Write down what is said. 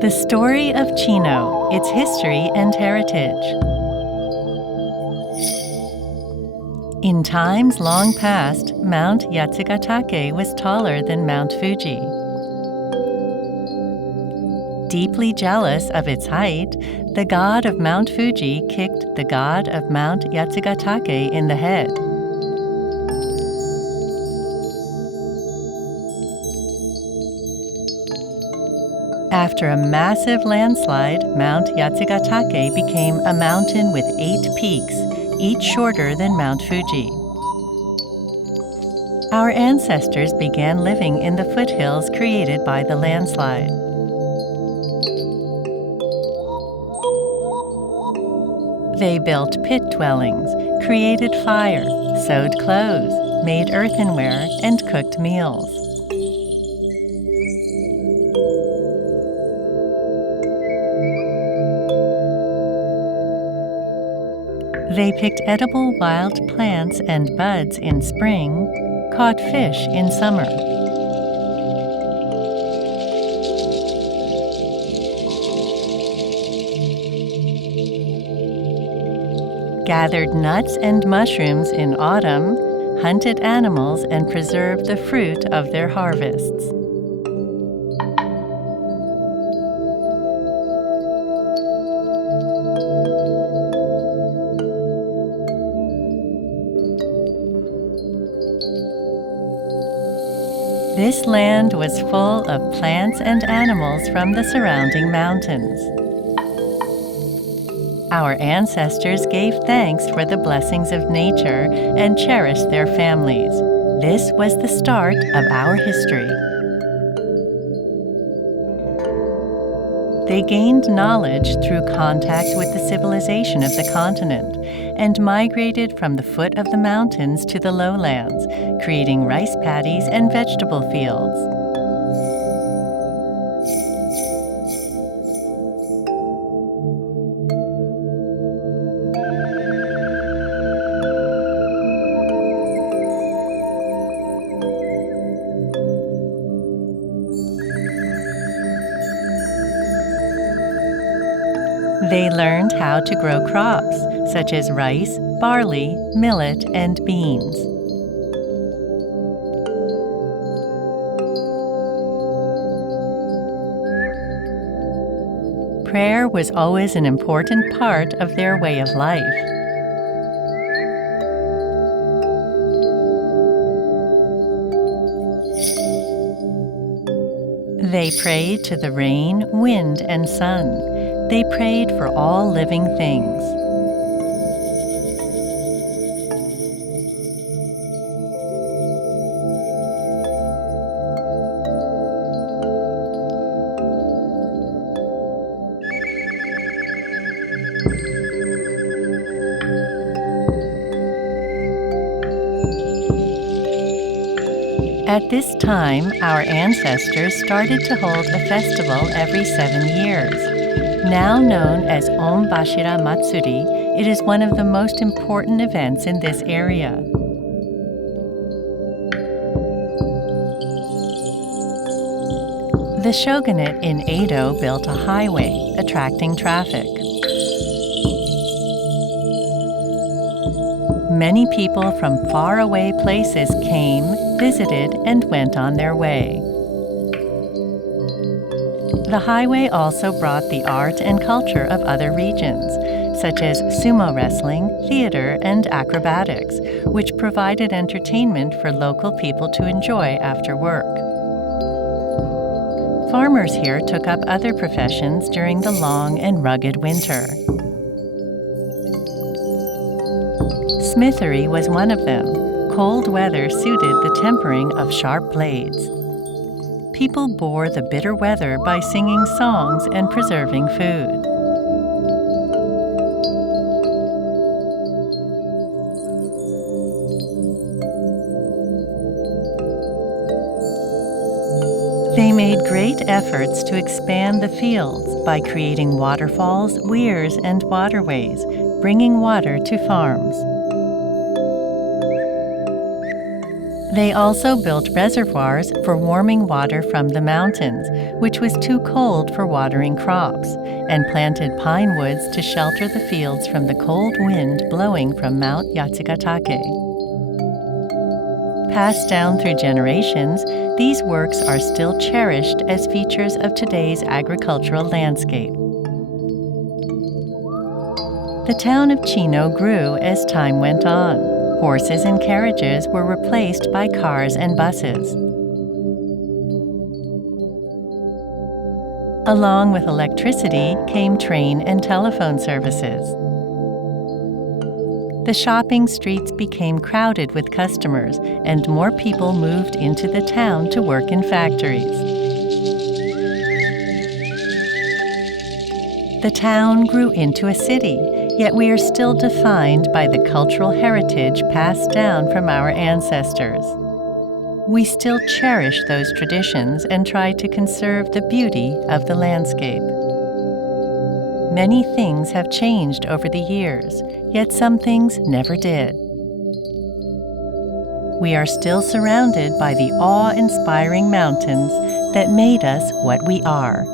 The story of Chino, its history and heritage. In times long past, Mount Yatsugatake was taller than Mount Fuji. Deeply jealous of its height, the god of Mount Fuji kicked the god of Mount Yatsugatake in the head. After a massive landslide, Mount Yatsugatake became a mountain with 8 peaks, each shorter than Mount Fuji. Our ancestors began living in the foothills created by the landslide. They built pit dwellings, created fire, sewed clothes, made earthenware, and cooked meals. They picked edible wild plants and buds in spring, caught fish in summer. Gathered nuts and mushrooms in autumn, hunted animals, and preserved the fruit of their harvests. This land was full of plants and animals from the surrounding mountains. Our ancestors gave thanks for the blessings of nature and cherished their families. This was the start of our history. They gained knowledge through contact with the civilization of the continent and migrated from the foot of the mountains to the lowlands, creating rice paddies and vegetable fields. They learned how to grow crops, such as rice, barley, millet, and beans. Prayer was always an important part of their way of life. They prayed to the rain, wind, and sun. They prayed for all living things. At this time, our ancestors started to hold a festival every 7 years. Now known as Onbashira Matsuri, it is one of the most important events in this area. The shogunate in Edo built a highway, attracting traffic. Many people from faraway places came, visited, and went on their way. The highway also brought the art and culture of other regions, such as sumo wrestling, theater, and acrobatics, which provided entertainment for local people to enjoy after work. Farmers here took up other professions during the long and rugged winter. Smithery was one of them. Cold weather suited the tempering of sharp blades. People bore the bitter weather by singing songs and preserving food. They made great efforts to expand the fields by creating waterfalls, weirs, and waterways, bringing water to farms. They also built reservoirs for warming water from the mountains, which was too cold for watering crops, and planted pine woods to shelter the fields from the cold wind blowing from Mount Yatsugatake. Passed down through generations, these works are still cherished as features of today's agricultural landscape. The town of Chino grew as time went on. Horses and carriages were replaced by cars and buses. Along with electricity came train and telephone services. The shopping streets became crowded with customers, and more people moved into the town to work in factories. The town grew into a city, yet we are still defined by the cultural heritage passed down from our ancestors. We still cherish those traditions and try to conserve the beauty of the landscape. Many things have changed over the years, yet some things never did. We are still surrounded by the awe-inspiring mountains that made us what we are.